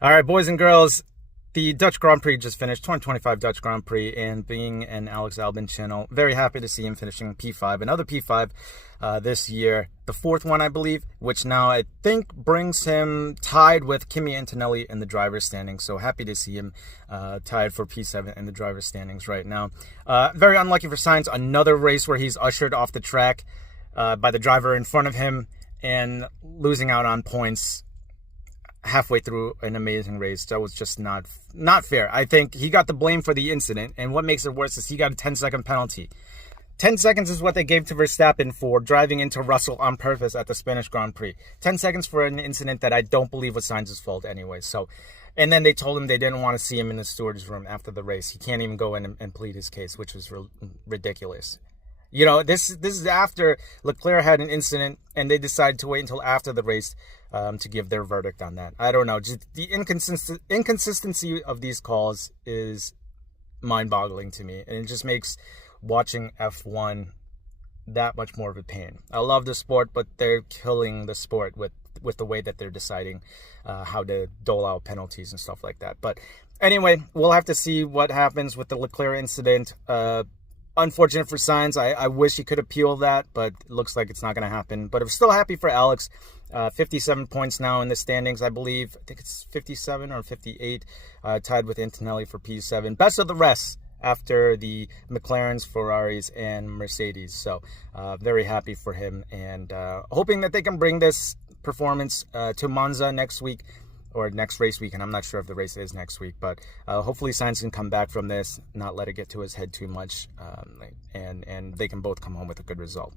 All right, boys and girls, the Dutch Grand Prix just finished, 2025 Dutch Grand Prix, and being an Alex Albon channel, very happy to see him finishing P5, another P5 this year, the fourth one, I believe, which now I think brings him tied with Kimi Antonelli in the driver's standings. So happy to see him tied for P7 in the driver's standings right now. Very unlucky for Sainz, another race where he's ushered off the track by the driver in front of him and losing out on points halfway through an amazing race. That was just not fair. I think he got the blame for the incident, and what makes it worse is he got a 10-second penalty. 10 seconds is what they gave to Verstappen for driving into Russell on purpose at the Spanish Grand Prix. 10 seconds for an incident that I don't believe was Sainz's fault anyway. So, and then they told him they didn't want to see him in the steward's room after the race. He can't even go in and plead his case, which was ridiculous. You know, this is after Leclerc had an incident, and they decided to wait until after the race to give their verdict on that. I don't know. Just the inconsistency of these calls is mind-boggling to me, and it just makes watching F1 that much more of a pain. I love the sport, but they're killing the sport with the way that they're deciding how to dole out penalties and stuff like that. But anyway, we'll have to see what happens with the Leclerc incident. Unfortunate for Sainz. I wish he could appeal that, but it looks like it's not going to happen. But I'm still happy for Alex. 57 points now in the standings, I believe. I think it's 57 or 58, tied with Antonelli for P7. Best of the rest after the McLarens, Ferraris, and Mercedes. So very happy for him, and hoping that they can bring this performance to Monza next week, or next race week, and I'm not sure if the race is next week, but hopefully Sainz can come back from this, not let it get to his head too much, and they can both come home with a good result.